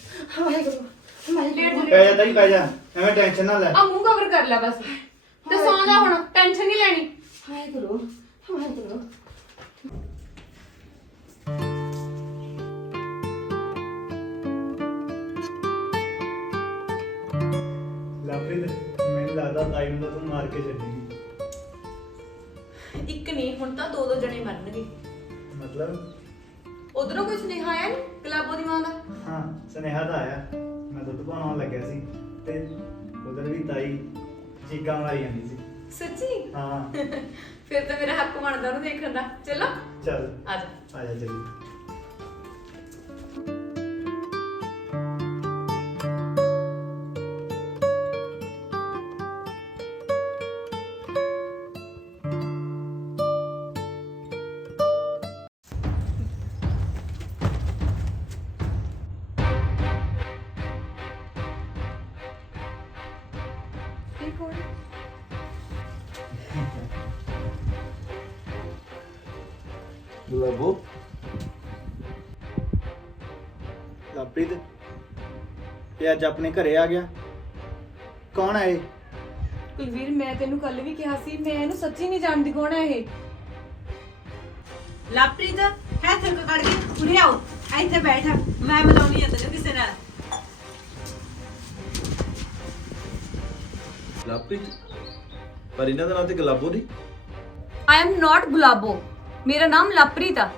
ਲੇਟ ਜਾ, ਪੈ ਜਾ ਤਾਈ ਪੈ ਜਾ, ਐਵੇਂ ਟੈਨਸ਼ਨ ਨਾ ਲੈ। ਆ ਮੂੰਹ ਕਵਰ ਕਰ ਲੈ ਬਸ ਤੇ ਸੌਂ ਜਾ ਹੁਣ, ਟੈਨਸ਼ਨ ਨਹੀਂ ਲੈਣੀ। ਵਾਹਿਗੁਰੂ ਵਾਹਿਗੁਰੂ। ਲਵਪ੍ਰੀਤ ਮੈਨੂੰ ਲੱਗਦਾ ਤਾਈ ਨੂੰ ਤਾਂ ਤੂੰ ਮਾਰ ਕੇ ਛੱਡੇਂਗੀ। ਇੱਕ ਨਹੀਂ ਹੁਣ ਤਾਂ 2-2 ਜਣੇ ਮਰਨਗੇ। ਮਤਲਬ ਉਧਰੋਂ ਕੋਈ ਸੁਨੇਹਾ ਆਇਆ ਨੀ ਗੁਲਾਬੋ ਦੀ ਮਾਂ ਦਾ? ਹਾਂ ਸੁਨੇਹਾ ਤਾਂ ਆਇਆ, ਮੈਂ ਦੁੱਧ ਪਾਉਣ ਲੱਗਿਆ ਸੀ ਤੇ ਉਧਰ ਵੀ ਤਾਈ ਚੀਕਾਂ ਮਾਰੀ ਜਾਂਦੀ ਸੀ। ਸੱਚੀ? ਹਾਂ ਫਿਰ ਤਾਂ ਮੇਰਾ ਹੱਕ ਬਣਦਾ ਉਹਨੂੰ ਦੇਖਣ ਦਾ। ਚਲੋ ਚੱਲ ਆ ਜਾ। ਆ ਜਾ ਚੱਲੀ। ਇਹ ਕੌਣ? ਗੁਲਾਬੋ ਲਵਪ੍ਰੀਤ ਇਹ ਅੱਜ ਆਪਣੇ ਘਰੇ ਆ ਗਿਆ, ਕੌਣ ਹੈ ਇਹ? ਕੁਲਵੀਰ ਮੈਂ ਤੈਨੂੰ ਕੱਲ ਵੀ ਕਿਹਾ ਸੀ, ਮੈਂ ਇਹਨੂੰ ਸੱਚੀ ਨਹੀਂ ਜਾਣਦੀ ਕੌਣ ਹੈ ਇਹ। ਲਾਪ੍ਰੀਤ ਹੈ ਥੱਕ ਕੜ ਕੇ ਉਰੇ ਆਓ, ਇੱਥੇ ਬੈਠ, ਮੈਂ ਮਿਲਾਉਣੀ ਆ ਤੈਨੂੰ ਕਿਸੇ ਨਾਲ। ਲਾਪ੍ਰੀਤ ਪਰ ਇਹਨਾਂ ਦਾ ਨਾਂ ਤੇ ਗੁਲਾਬੋ ਨਹੀਂ। I am not ਗੁਲਾਬੋ, ਮੇਰਾ ਨਾਮ ਲਵਪ੍ਰੀਤ ਆ।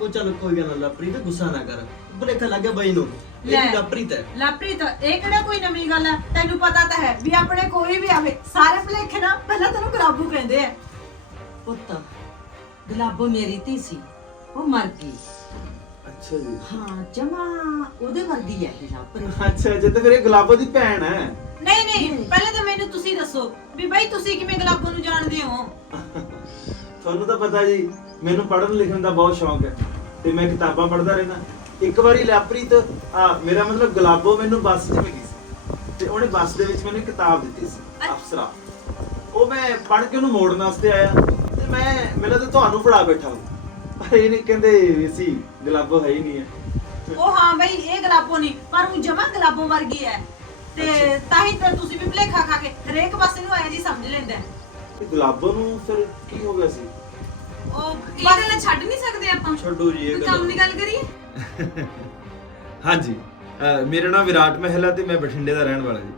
ਉਹ ਚੱਲ ਕੋਈ ਗੱਲ ਨਾ ਲਾਪ੍ਰੀਤ, ਗੁੱਸਾ ਨਾ ਕਰ, ਭੁਲੇਖਾ ਲੱਗ ਗਿਆ ਬਾਈ ਨੂੰ। ਇਹ ਲੈ। ਵੀ ਲਾਪ੍ਰੀਤ ਹੈ। ਲਾਪ੍ਰੀਤ ਇਹ ਕਿਹੜਾ ਕੋਈ ਨਵੀਂ ਗੱਲ ਆ? ਤੈਨੂੰ ਪਤਾ ਤਾਂ ਹੈ ਵੀ ਆਪਣੇ ਕੋਈ ਵੀ ਆਵੇ ਸਾਰੇ ਭੁਲੇਖੇ ਨਾ ਪਹਿਲਾਂ ਤੈਨੂੰ ਗੁਲਾਬੂ ਕਹਿੰਦੇ ਆ। ਪੁੱਤ ਗੁਲਾਬੋ ਮੇਰੀ ਧੀ ਸੀ, ਉਹ ਮਰ ਗਈ। ਅੱਛਾ ਜੀ। ਹਾਂ ਜਮਾ ਉਹਦੇ ਵਰਗੀ ਹੈ ਇਹ ਲਾਪਰੀ। ਅੱਛਾ ਜੇ ਤਾਂ ਫਿਰ ਇਹ ਗੁਲਾਬੋ ਦੀ ਭੈਣ ਹੈ। ਨਹੀਂ ਨਹੀਂ ਪਹਿਲਾਂ ਤਾਂ ਮੈਨੂੰ ਤੁਸੀਂ ਦੱਸੋ ਵੀ ਬਾਈ ਤੁਸੀਂ ਕਿਵੇਂ ਗੁਲਾਬੋ ਨੂੰ ਜਾਣਦੇ ਹੋ? ਤੁਹਾਨੂੰ ਤਾਂ ਪਤਾ ਜੀ ਮੈਨੂੰ ਪੜ੍ਹਨ ਲਿਖਣ ਦਾ ਬਹੁਤ ਸ਼ੌਂਕ ਹੈ ਤੇ ਮੈਂ ਕਿਤਾਬਾਂ ਪੜ੍ਹਦਾ ਰਹਿਣਾ। ਇੱਕ ਵਾਰੀ ਲਾਪ੍ਰੀਤ ਮੇਰਾ ਮਤਲਬ ਗੁਲਾਬੋ ਮੈਨੂੰ ਬੱਸ 'ਚ ਮਿਲੀ ਸੀ ਤੇ ਉਹਨੇ ਬੱਸ ਦੇ ਵਿੱਚ ਮੈਨੂੰ ਇੱਕ ਕਿਤਾਬ ਦਿੱਤੀ ਸੀ ਅਪਸਰਾ। ਉਹ ਮੈਂ ਪੜ੍ਹ ਕੇ ਉਹਨੂੰ ਮੋੜਨ ਵਾਸਤੇ ਆਇਆ ਤੇ ਮੈਨੂੰ ਤਾਂ ਤੁਹਾਨੂੰ ਫੜਾ ਬੈਠਾ ਹੂੰ। ਪਰ ਇਹ ਨਹੀਂ ਕਹਿੰਦੇ ਸੀ ਗੁਲਾਬੋ ਹੈ ਹੀ ਨਹੀਂ ਹੈ। ਉਹ ਹਾਂ ਬਈ ਇਹ ਗਲਾਬੋ ਨਹੀਂ ਪਰ ਉਹ ਜਮਾ ਗਲਾਬੋ ਵਰਗੀ ਹੈ ਤੇ ਤਾਂ ਹੀ ਤਾਂ ਤੁਸੀਂ ਵੀ ਭੁਲੇਖਾ ਖਾ ਕੇ ਹਰੇਕ ਪਾਸੇ ਨੂੰ ਆਇਆ ਜੀ ਸਮਝ ਲੈਂਦਾ ਹੈ। ਤੇ ਗੁਲਾਬੋ ਨੂੰ ਫਿਰ ਕੀ ਹੋ ਗਿਆ ਸੀ? ਉਹ ਇਹ ਗੱਲਾਂ ਛੱਡ ਨਹੀਂ ਸਕਦੇ ਆਪਾਂ। ਛੱਡੋ ਜੀ ਇਹ ਕੋਈ ਗੱਲ। ਕੰਮ ਦੀ ਗੱਲ ਕਰੀਏ। ਹਾਂਜੀ, ਮੇਰਾ ਨਾਮ ਵਿਰਾਟ ਮਹਿਲ ਹੈ ਤੇ ਮੈਂ ਬਠਿੰਡੇ ਦਾ ਰਹਿਣ ਵਾਲਾ ਜੀ।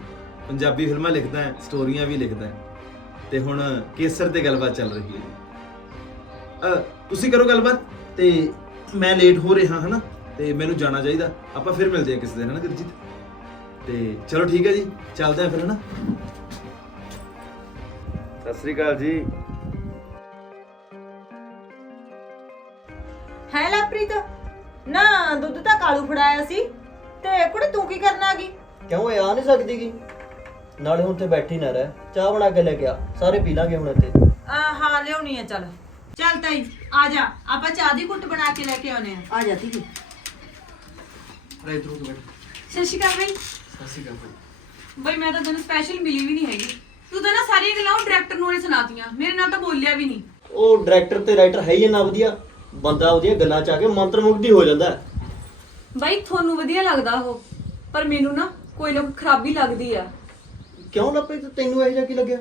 ਪੰਜਾਬੀ ਫਿਲਮਾਂ ਲਿਖਦਾ ਹਾਂ, ਸਟੋਰੀਆਂ ਵੀ ਲਿਖਦਾ ਹਾਂ ਤੇ ਹੁਣ ਕੇਸਰ ਤੇ ਗੱਲਬਾਤ ਚੱਲ ਰਹੀ ਹੈ ਜੀ। ਤੁਸੀਂ ਕਰੋ ਗੱਲਬਾਤ ਤੇ ਮੈਂ ਲੇਟ ਹੋ ਰਿਹਾ ਹਨਾ ਤੇ ਮੈਨੂੰ ਜਾਣਾ ਚਾਹੀਦਾ। ਆਪਾਂ ਫਿਰ ਮਿਲਦੇ ਹਾਂ ਕਿਸੇ ਦਿਨ ਹਨਾ ਗੁਰਜੀਤ। ਤੇ ਚਲੋ ਠੀਕ ਹੈ ਜੀ, ਚੱਲਦੇ ਹਾਂ ਫਿਰ ਹਨਾ। ਸਤਿ ਸ੍ਰੀ ਅਕਾਲ ਜੀ। ਹੈ ਲਵਪ੍ਰੀਤ ਨਾ ਦੁੱਧ ਤਾਂ ਕਾਲੂ ਫੜਾਇਆ ਸੀ ਤੇ ਕੁੜੇ ਤੂੰ ਕੀ ਕਰਨ ਆ ਗਈ? ਕਿਉਂ ਇਹ ਆ ਨਹੀਂ ਸਕਦੀ ਗੀ? ਨਾਲੇ ਹੁਣ ਤੇ ਬੈਠੀ ਨਾ ਰਹਿ, ਚਾਹ ਬਣਾ ਕੇ ਲੈ ਕੇ ਆ, ਸਾਰੇ ਪੀ ਲਾਂਗੇ ਹੁਣ ਇੱਥੇ। ਹਾਂ ਲਿਆਉਣੀ ਆ ਚੱਲ ਤਾਈ ਆ ਜਾ ਆਪਾਂ ਚਾਹ ਦੀ ਘੁੱਟ ਬਣਾ ਕੇ ਲੈ ਕੇ ਆਉਨੇ ਆ। ਆ ਜਾਤੀ ਕੀ ਰਾਈਟ ਰੂਟ ਬੈਠ। ਸਤਿ ਸ਼੍ਰੀ ਅਕਾਲ ਬਈ। ਸਤਿ ਸ੍ਰੀ ਅਕਾਲ ਭਾਈ। ਬਈ ਮੈਂ ਤਾਂ ਤੈਨੂੰ ਸਪੈਸ਼ਲ ਮਿਲੀ ਵੀ ਨਹੀਂ ਹੈਗੀ। ਤੂੰ ਤਾਂ ਨਾ ਸਾਰੀਆਂ ਗੱਲਾਂ ਉਹ ਡਾਇਰੈਕਟਰ ਨੂੰ ਹੀ ਸੁਣਾਤੀਆਂ, ਮੇਰੇ ਨਾਲ ਤਾਂ ਬੋਲਿਆ ਵੀ ਨਹੀਂ। ਉਹ ਡਾਇਰੈਕਟਰ ਤੇ ਰਾਈਟਰ ਹੈ ਹੀ ਇੰਨਾ ਵਧੀਆ, ਬੰਦਾ ਉਹਦੀਆਂ ਗੱਲਾਂ ਚ ਆ ਕੇ ਮੰਤਰਮੁਗਧ ਹੋ ਜਾਂਦਾ ਹੈ। ਬਈ ਤੁਹਾਨੂੰ ਵਧੀਆ ਲੱਗਦਾ ਉਹ, ਪਰ ਮੈਨੂੰ ਨਾ ਕੋਈ ਨਾ ਕੋਈ ਖਰਾਬੀ ਲੱਗਦੀ ਆ। ਕਿਉਂ ਲੱਪੇ ਤੈਨੂੰ ਇਹ ਜਿਹਾ ਕੀ ਲੱਗਿਆ?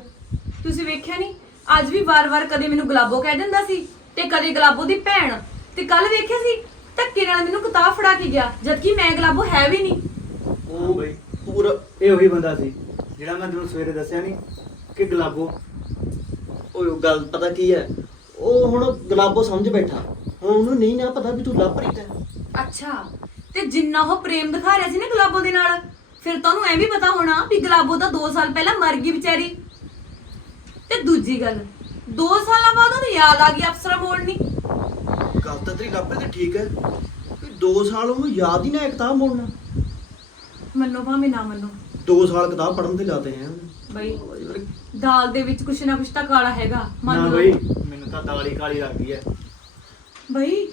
ਤੁਸੀਂ ਵੇਖਿਆ ਨਹੀਂ ਅੱਜ ਵੀ ਵਾਰ-ਵਾਰ ਕਦੇ ਮੈਨੂੰ ਗੁਲਾਬੋ ਕਹਿ ਦਿੰਦਾ ਸੀ ਤੇ ਕਦੇ ਗੁਲਾਬੋ ਦੀ ਭੈਣ, ਤੇ ਕੱਲ ਵੇਖਿਆ ਸੀ ਧੱਕੇ ਨਾਲ ਮੈਨੂੰ ਕਿਤਾਬ ਫੜਾ ਕੇ ਗਿਆ ਜਦਕਿ ਮੈਂ ਗੁਲਾਬੋ ਹੈ ਵੀ ਨਹੀਂ। ਉਹ ਬਈ ਪੂਰਾ ਇਹ ਉਹੀ ਬੰਦਾ ਸੀ ਜਿਹੜਾ ਮੈਂ ਤੈਨੂੰ ਸਵੇਰੇ ਦੱਸਿਆ ਨਹੀਂ ਕਿ ਗੁਲਾਬੋ। ਉਹ ਗੱਲ ਪਤਾ ਕੀ ਹੈ, ਉਹ ਹੁਣ ਗੁਲਾਬੋ ਸਮਝ ਬੈਠਾ, ਹੁਣ ਉਹਨੂੰ ਨਹੀਂ ਨਾ ਪਤਾ ਵੀ ਤੂੰ ਲਵਪ੍ਰੀਤ ਹੈ। ਅੱਛਾ, ਤੇ ਜਿੰਨਾ ਉਹ ਪ੍ਰੇਮ ਦਿਖਾ ਰਿਹਾ ਸੀ ਨਾ ਗੁਲਾਬੋ ਦੇ ਨਾਲ, ਫਿਰ ਤੁਹਾਨੂੰ ਐ ਵੀ ਪਤਾ ਹੋਣਾ ਵੀ ਗੁਲਾਬੋ ਤਾਂ 2 ਸਾਲ ਪਹਿਲਾਂ ਮਰ ਗਈ ਵਿਚਾਰੀ। ਤੇ ਦੂਜੀ ਗੱਲ 2 ਸਾਲਾਂ ਬਾਅਦ ਉਹਨੂੰ ਯਾਦ ਆ ਗਈ ਅਫਸਰਾ ਮੋੜਨੀ। ਗੱਲ ਤਾਂ ਤੇਰੀ ਲਵਪ੍ਰੀਤ ਤੇ ਠੀਕ ਹੈ ਕਿ 2 ਸਾਲ ਉਹਨੂੰ ਯਾਦ ਹੀ ਨਾ ਹੈ ਕਿਤਾਬ ਮੋੜਨਾ। ਮੰਨੋ ਭਾਵੇਂ ਨਾ ਮੰਨੋ 2 ਸਾਲ ਕਿਤਾਬ ਪੜ੍ਹਨ ਤੇ ਲਾਤੇ ਹੈ। ਬਈ ਦਾਲ ਦੇ ਵਿੱਚ ਕੁਛ ਨਾ ਕੁਛ ਤਾਂ ਕਾਲਾ ਹੈਗਾ, ਮੰਨ ਨਾ ਲਓ। ਬਈ ਮੈਨੂੰ ਤਾਂ ਦਾਲ ਹੀ ਕਾਲੀ ਲੱਗਦੀ ਹੈ। ਬਈ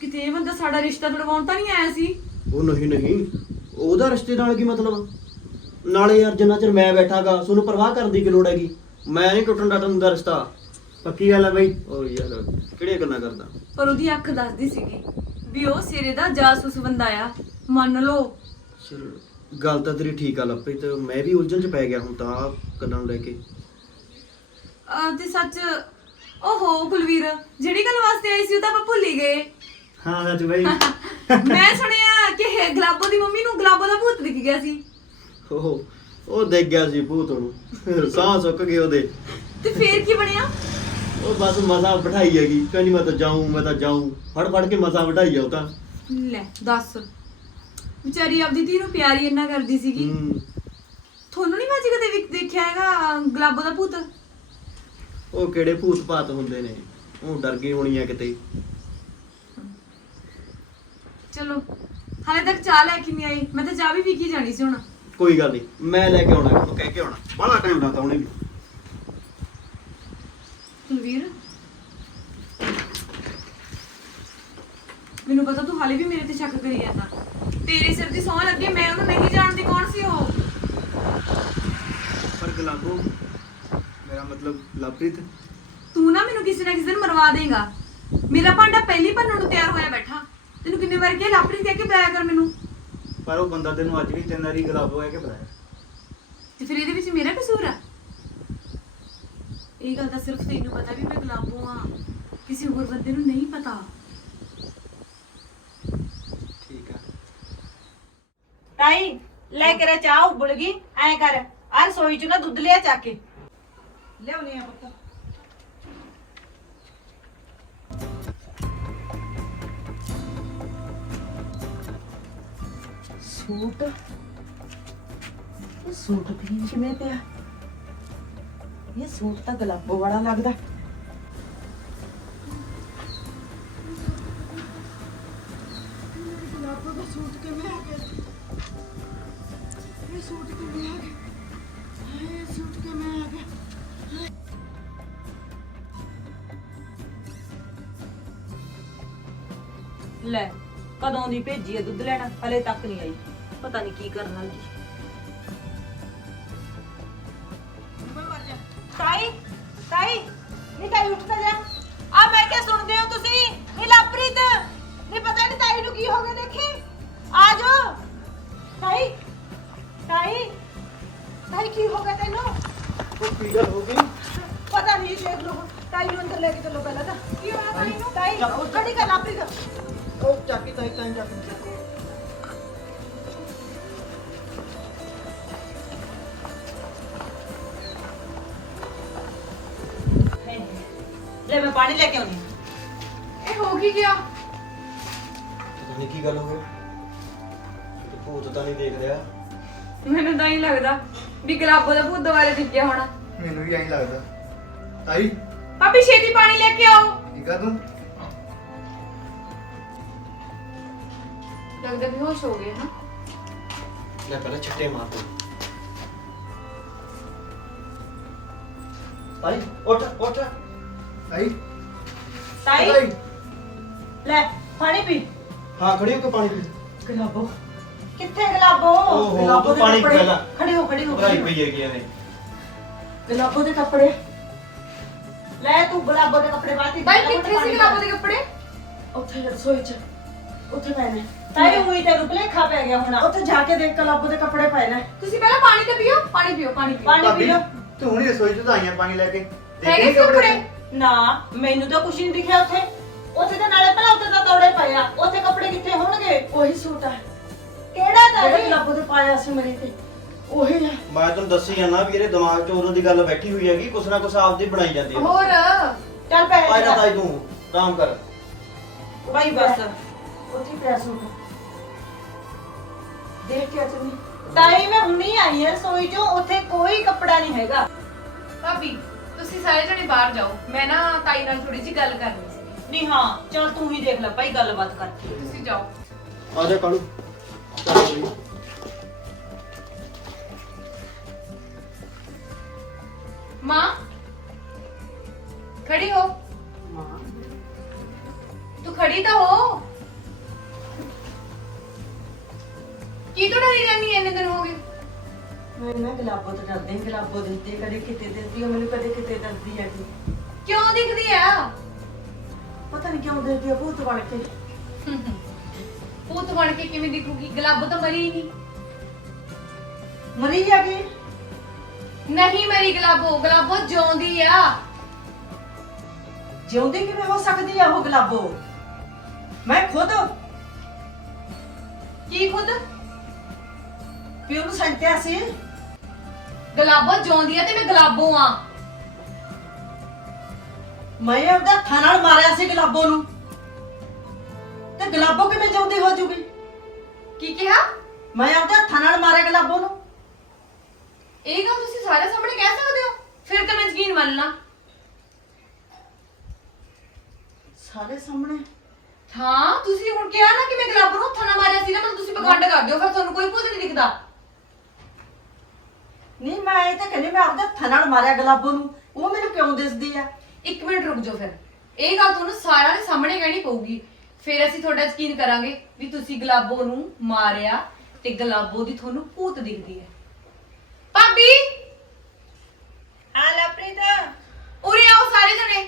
ਕਿਤੇ ਇਹ ਬੰਦਾ ਸਾਡਾ ਰਿਸ਼ਤਾ ਤੁੜਵਾਉਣ ਤਾਂ ਨਹੀਂ ਆਇਆ ਸੀ? ਉਹ ਨਹੀਂ, ਉਹਦਾ ਰਿਸ਼ਤੇ ਨਾਲ ਕੀ ਮਤਲਬ? ਨਾਲੇ ਯਾਰ ਜਿੰਨਾ ਚਿਰ ਮੈਂ ਬੈਠਾਗਾ ਤੁਹਾਨੂੰ ਪਰਵਾਹ ਕਰਨ ਦੀ ਕੀ ਲੋੜ ਹੈਗੀ? ਮੈਂ ਨਹੀਂ ਟੁੱਟਣ ਡਟਣ ਦਾ ਰਿਸ਼ਤਾ। ਪੱਕੀ ਗੱਲ ਹੈ ਬਈ। ਉਹ ਯਾਰ ਕਿਹੜੀਆਂ ਗੱਲਾਂ ਕਰਦਾ? ਪਰ ਉਹਦੀ ਅੱਖ ਦੱਸਦੀ ਸੀਗੀ ਵੀ ਉਹ ਸਿਰੇ ਦਾ ਜਾਸੂਸ ਬੰਦਾ ਆ, ਮੰਨ ਲਓ। ਚਲ ਗੱਲ ਤਾਂ ਤੇਰੀ ਠੀਕ ਆ ਲਵਪ੍ਰੀਤ, ਮੈਂ ਵੀ ਉਲਝਣ ਚ ਪੈ ਗਿਆ ਹੁਣ ਤਾਂ ਆਹ ਗੱਲਾਂ ਨੂੰ ਲੈ ਕੇ। ਤੇ ਸੱਚ, ਓਹੋ ਕੁਲਵੀਰ, ਜਿਹੜੀ ਗੱਲ ਵਾਸਤੇ ਆਈ ਸੀ ਉਹ ਤਾਂ ਆਪਾਂ ਭੁੱਲ ਹੀ ਗਏ। ਹਾਂ ਸੱਚ ਬਈ। ਮੈਂ ਸੁਣਿਆ ਕਿ ਗੁਲਾਬੋ ਦੀ ਮੰਮੀ ਨੂੰ ਗੁਲਾਬੋ ਦਾ ਭੂਤ ਦਿਖ ਗਿਆ ਸੀ। ਉਹ ਦੇਖ ਗਿਆ ਸੀ ਭੂਤ ਨੂੰ, ਸਾਹ ਸੁੱਕ ਗਏ ਉਹਦੇ। ਤੇ ਫੇਰ ਕੀ ਬਣਿਆ? ਉਹ ਬਸ ਮਜ਼ਾ ਬਿਠਾਈ ਹੈਗੀ, ਕਹਿੰਦੀ ਮੈਂ ਤਾਂ ਜਾਊਂ ਫੜ ਕੇ ਮਜ਼ਾ ਬਿਠਾਈ ਆ ਉਹ ਤਾਂ। ਲੈ ਦੱਸ, ਵਿਚਾਰੀ ਆਪਦੀ ਧੀ ਨੂੰ ਪਿਆਰੀ ਇੰਨਾ ਕਰਦੀ ਸੀਗੀ। ਤੁਹਾਨੂੰ ਨਹੀਂ ਮਾਜੀ ਕਦੇ ਦੇਖਿਆ ਹੈਗਾ ਗੁਲਾਬੋ ਦਾ ਭੂਤ? ਉਹ ਕਿਹੜੇ ਭੂਤ ਭਾਤ ਹੁੰਦੇ ਨੇ, ਉਹ ਡਰ ਗਈ ਹੋਣੀ ਆ ਕਿਤੇ। ਚਲੋ ਹਾਲੇ ਤੱਕ ਚਾਹ ਲੈ ਕੇ ਨਹੀਂ ਆਈ, ਮੈਂ ਤਾਂ ਚਾਹ ਵੀ ਪੀ ਕੇ ਜਾਣੀ ਸੀ ਹੁਣ। ਕੋਈ ਗੱਲ ਨਹੀਂ, ਮੈਂ ਲੈ ਕੇ ਆਉਣਾ, ਉਹ ਕਹਿ ਕੇ ਆਉਣਾ, ਬੜਾ ਟਾਈਮ ਲਾਤਾ ਉਹਨੇ ਵੀ। ਕੁਲਵੀਰ, ਮੈਨੂੰ ਪਤਾ ਤੂੰ ਹਾਲੇ ਵੀ ਮੇਰੇ ਤੇ ਸ਼ੱਕ ਕਰੀ ਜਾਂਦਾ। ਤੇਰੇ ਸਿਰ ਦੀ ਸੌਂ ਲੱਗੇ, ਮੈਂ ਉਹਨੂੰ ਨਹੀਂ ਜਾਣਦੀ ਕੌਣ ਸੀ ਉਹ। ਪਰ ਗੁਲਾਬੋ ਮੇਰਾ ਮਤਲਬ ਲਵਪ੍ਰੀਤ। ਤੂੰ ਨਾ ਮੈਨੂੰ ਕਿਸੇ ਨਾ ਕਿਸੇ ਦਿਨ ਮਰਵਾ ਦੇਗਾ। ਮੇਰਾ ਭਾਂਡਾ ਪਹਿਲੀ ਭੰਨਣ ਨੂੰ ਤਿਆਰ ਹੋਇਆ ਬੈਠਾ। ਤੈਨੂੰ ਕਿੰਨੇ ਵਾਰ ਕਿਹਾ ਲਾਪਰੀ ਕਹਿ ਕੇ ਬੁਲਾਇਆ ਕਰ ਮੈਨੂੰ। ਪਰ ਉਹ ਬੰਦਾ ਤੈਨੂੰ ਅੱਜ ਵੀ 3 ਵਾਰੀ ਗੁਲਾਬੋ ਕਹਿ ਕੇ ਬੁਲਾਇਆ। ਤੇ ਫਿਰ ਇਹਦੇ ਵਿੱਚ ਮੇਰਾ ਕਸੂਰ ਆ? ਇਹ ਗੱਲ ਤਾਂ ਸਿਰਫ ਤੈਨੂੰ ਪਤਾ ਵੀ ਮੈਂ ਗੁਲਾਬੋ ਆ, ਕਿਸੇ ਹੋਰ ਬੰਦੇ ਨੂੰ ਨਹੀਂ ਪਤਾ। ਠੀਕ ਆ ਤਾਈ ਲੈ ਕੇ ਰ ਚਾਹ ਉਬਲ ਗਈ, ਐ ਕਰ ਆ ਰਸੋਈ ਚ ਨਾ ਦੁੱਧ ਲਿਆ ਚੱਕ ਕੇ ਲਿਆਉਣੀ ਆ ਪੁੱਤ। ਸੂਟ ਵੀ ਕਿਵੇਂ ਪਿਆ? ਇਹ ਸੂਟ ਤਾਂ ਗੁਲਾਬੋ ਵਾਲਾ ਲੱਗਦਾ। ਗੁਲਾਬੋ ਦਾ ਸੂਟ ਕਿਵੇਂ ਆ ਗਿਆ? ਇਹ ਸੂਟ ਕਿਵੇਂ ਆ ਗਿਆ? ਇਹ ਸੂਟ ਕਿਵੇਂ ਆ ਗਿਆ? ਲੈ ਕਦੋਂ ਦੀ ਭੇਜੀ ਆ ਦੁੱਧ ਲੈਣਾ, ਹਲੇ ਤੱਕ ਨਹੀਂ ਆਈ, ਪਤਾ ਨਹੀਂ ਕੀ ਕਰਨ ਲੱਗੀ। ਤਾਈ ਤਾਈ ਨੀ ਤਾਈ ਉੱਠ ਤਾਂ ਜਾ। ਆ ਮੈਂ ਕਿਹਾ ਸੁਣਦੇ ਤਾਈ ਨੂੰ ਅੰਦਰ ਲੈ ਕੇ ਚੱਲੋ ਪਹਿਲਾਂ ਤਾਂ ਕੀ ਹੋਇਆ ਤਾਈ ਨੂੰ? ਤਾਈ ਖੜੀ ਕਰ ਲਾਪਰੀ ਦਾ ਉਹ ਚਾਕੀ ਤਾਈ ਤਾਈ ਚੱਕ ਲੈ ਮੈਂ ਪਾਣੀ ਲੈ ਕੇ ਆਉਣੀ ਇਹ ਹੋ ਕੀ ਗਿਆ? ਪਤਾ ਨਹੀਂ ਕੀ ਗੱਲ ਹੋ ਗਈ ਭੂਤ ਤਾਂ ਨਹੀਂ ਦੇਖ ਰਿਹਾ। ਮੈਨੂੰ ਤਾਂ ਹੀ ਲੱਗਦਾ ਵੀ ਗੁਲਾਬੋ ਦਾ ਭੂਤ ਦੁਬਾਰੇ ਦਿਖਿਆ ਹੋਣਾ। ਮੈਨੂੰ ਵੀ ਐਂ ਲੱਗਦਾ। ਤਾਈ ਭਾਬੀ ਛੇਤੀ ਪਾਣੀ ਲੈ ਕੇ ਆਓ। ਠੀਕ ਆ ਤੂੰ? ਲੱਗਦਾ ਬੇਹੋਸ਼ ਹੋ ਗਏ ਨਾ। ਲੈ ਪਹਿਲਾਂ ਛੱਟੇ ਮਾਰ ਦੇ। ਤਾਈ ਉੱਠ ਉੱਠ। ਤਾਈ ਤਾਈ ਤਾਈ ਲੈ ਪਾਣੀ ਪੀ ਹਾਂ ਖੜੀ ਹੋ ਕੇ ਪਾਣੀ ਪੀ। ਗੁਲਾਬੋ ਕਿੱਥੇ ਗੁਲਾਬੋ ਓਹੋ, ਗੁਲਾਬੋ ਤੂੰ ਦੇ ਪਾਣੀ ਕੱਪੜੇ ਪਹਿਲਾਂ। ਖੜੀ ਹੋ ਖੜੀ ਹੋ ਘਬਰਾਈ ਪਈ ਹੈਗੀ ਐਵੇਂ। ਗੁਲਾਬੋ ਦੇ ਕੱਪੜੇ ਲੈ ਤੂੰ ਗੁਲਾਬੋ ਦੇ ਕੱਪੜੇ ਬਾਤੀ ਬਾਈ ਕਿੱਥੇ ਸੀ ਗੁਲਾਬੋ ਦੇ ਕੱਪੜੇ? ਉੱਥੇ ਰਸੋਈ 'ਚ ਉੱਥੇ ਪਏ ਨੇ ਤਾਈ ਉਹੀ ਤੈਨੂੰ ਭੁਲੇਖਾ ਪੈ ਗਿਆ ਹੁਣ ਉੱਥੇ ਜਾ ਕੇ ਦੇਖ ਗੁਲਾਬੋ ਦੇ ਕੱਪੜੇ ਪਏ ਨੇ ਤੁਸੀਂ ਪਹਿਲਾਂ ਪਾਣੀ ਤਾਂ ਪੀਓ, ਪਾਣੀ ਪੀਓ, ਪਾਣੀ ਪੀਓ। ਪਾਣੀ ਪੀ ਭਾਬੀ ਲਓ ਤੂੰ ਹੁਣੀ ਰਸੋਈ ਚ ਤਾਂ ਆਈਆਂ ਪਾਣੀ ਲੈ ਕੇ। ਹੈਗੇ ਦੇਖੇ ਸੀ ਕੱਪੜੇ? ਨਾ ਮੈਨੂੰ ਤਾਂ ਕੁਛ ਨਹੀਂ ਦਿਖਿਆ ਉੱਥੇ ਉੱਥੇ ਤਾਂ ਨਾਲੇ ਭਲਾ ਉੱਥੇ ਤਾਂ ਤੋੜੇ ਪਏ ਆ ਉੱਥੇ ਕੱਪੜੇ ਕਿੱਥੇ ਹੋਣਗੇ ਉਹੀ ਸੂਟ ਆ ਕਿਹੜਾ ਜਿਹੜਾ ਤਾਈ ਗੁਲਾਬੋ ਦੇ ਪਾਇਆ ਸੀ ਮੇਰੇ ਤੇ ਉਹੀ ਆ ਮੈਂ ਤੈਨੂੰ ਦੱਸੀ ਜਾਂਦਾ ਵੀ ਇਹਦੇ ਦਿਮਾਗ 'ਚ ਉਦੋਂ ਦੀ ਗੱਲ ਬੈਠੀ ਹੋਈ ਹੈਗੀ ਕੁਛ ਨਾ ਕੁਛ ਆਪਦੀ ਬਣਾਈ ਜਾਂਦੀ ਹੈ। ਹੋਰ ਚੱਲ ਪੈ ਆ ਜਾ ਤਾਈ ਤੂੰ ਆਰਾਮ ਕਰ। ਬਾਈ ਬਸ ਉੱਥੇ ਪਿਆ ਸੂਟ ਦੇਖ ਕੇ ਚੰਨੀ ਤਾਈ ਮੈਂ ਹੁਣੀ ਆਈ ਆ ਰਸੋਈ ਚੋਂ ਉੱਥੇ ਕੋਈ ਕੱਪੜਾ ਨਹੀਂ ਹੈਗਾ ਭਾਬੀ ਤੁਸੀਂ ਸਾਰੇ ਜਣੇ ਬਾਹਰ ਜਾਓ, ਮੈਂ ਨਾ ਤਾਈ ਨਾਲ ਥੋੜੀ ਜਿਹੀ ਗੱਲ ਕਰਨੀ ਸੀ। ਨਹੀਂ ਹਾਂ ਚੱਲ ਤੂੰ ਹੀ ਦੇਖ ਲੈ ਭਾਈ ਗੱਲਬਾਤ ਕਰਕੇ ਤੁਸੀਂ ਜਾਓ। ਆ ਜਾ ਕਾਲੂ ਚੱਲ ਬਈ। ਮਾਂ ਖੜੀ ਹੋ। ਮਾਂ ਤੂੰ ਖੜੀ ਤਾਂ ਹੋ। ਕੀ ਤੂੰ ਡਰੀ ਜਾਂਦੀ ਐ? ਇੰਨੇ ਦਿਨ ਹੋ ਗਏ। ਮੈਂ ਨਾ ਗੁਲਾਬੋ ਤੋਂ ਡਰਦੀ ਹਾਂ, ਗੁਲਾਬੋ ਦਿੰਦੀ ਹੈ, ਕਦੇ ਕਿਤੇ ਦਿੰਦੀ ਉਹ ਮੈਨੂੰ ਕਦੇ ਕਿਤੇ ਦਿੰਦੀ ਹੈਗੀ ਕਿਉਂ ਦਿਖਦੀ ਆ? ਪਤਾ ਨਹੀਂ ਕਿਉਂ ਦਿੰਦੀ ਆ ਭੂਤ ਬਣ ਕੇ ਭੂਤ ਬਣ ਕੇ ਕਿਵੇਂ ਦਿਖੂਗੀ? ਗੁਲਾਬੋ ਤਾਂ ਮਰੀ ਹੀ ਨਹੀਂ। ਮਰੀ ਹੈਗੀ ਨਹੀਂ ਮਰੀ ਗੁਲਾਬੋ, ਗੁਲਾਬੋ ਜਿਉਂਦੀ ਆ। ਜਿਉਂਦੀ ਕਿਵੇਂ ਹੋ ਸਕਦੀ ਆ ਉਹ ਗੁਲਾਬੋ? ਮੈਂ ਖੁਦ ਕੀ ਖੁਦ? ਪਿਓ ਨੂੰ ਸੰਤਿਆ ਸੀ ਗੁਲਾਬੋ ਜਿਉਂਦੀ ਆ ਤੇ ਮੈਂ ਗੁਲਾਬੋ ਆ। ਮੈਂ ਉਹਦਾ ਹੱਥਾਂ ਨਾਲ ਮਾਰਿਆ ਸੀ ਗੁਲਾਬੋ ਨੂੰ ਤੇ ਗੁਲਾਬੋ ਕਿਵੇਂ ਜਿਉਂਦੀ ਹੋ ਜੂਗੀ? ਕੀ ਕਿਹਾ? ਮੈਂ ਉਹਦੇ ਹੱਥਾਂ ਨਾਲ ਮਾਰਿਆ ਗੁਲਾਬੋ ਨੂੰ। ਇਹ ਗੱਲ ਤੁਸੀਂ ਸਾਰੇ ਸਾਹਮਣੇ ਕਹਿ ਸਕਦੇ ਹੋ? ਫਿਰ ਤਾਂ ਮੈਂ ਯਕੀਨ ਮੰਨਣਾ। ਸਾਰੇ ਸਾਹਮਣੇ ਹਾਂ ਤੁਸੀਂ ਹੁਣ ਕਿਹਾ ਨਾ ਕਿ ਮੈਂ ਗੁਲਾਬੋ ਨੂੰ ਹੱਥਾਂ ਨਾਲ ਮਾਰਿਆ ਸੀ ਨਾ, ਮਤਲਬ ਤੁਸੀਂ ਪਖੰਡ ਕਰਦੇ ਹੋ। ਫਿਰ ਤੁਹਾਨੂੰ ਕੋਈ ਭੂਤ ਨਹੀਂ ਦਿਖਦਾ। ਨਹੀਂ ਮੈਂ ਇਹ ਤਾਂ ਕਹਿੰਦੀ ਮੈਂ ਆਪਦੇ ਹੱਥਾਂ ਨਾਲ ਮਾਰਿਆ ਗੁਲਾਬੋ ਨੂੰ, ਉਹ ਮੈਨੂੰ ਕਿਉਂ ਦਿਸਦੀ ਆ? ਇੱਕ ਮਿੰਟ ਰੁਕ ਜਾਓ। ਫਿਰ ਇਹ ਗੱਲ ਤੁਹਾਨੂੰ ਸਾਰਿਆਂ ਦੇ ਸਾਹਮਣੇ ਕਹਿਣੀ ਪਊਗੀ। ਫਿਰ ਅਸੀਂ ਤੁਹਾਡਾ ਯਕੀਨ ਕਰਾਂਗੇ ਵੀ ਤੁਸੀਂ ਗੁਲਾਬੋ ਨੂੰ ਮਾਰਿਆ ਤੇ ਗੁਲਾਬੋ ਦੀ ਤੁਹਾਨੂੰ ਭੂਤ ਦਿਖਦੀ ਹੈ। ਭਾਬੀ ਹਾਂ ਲਪ੍ਰੀਤ ਉਰੇ ਆਓ ਸਾਰੇ ਜਣੇ।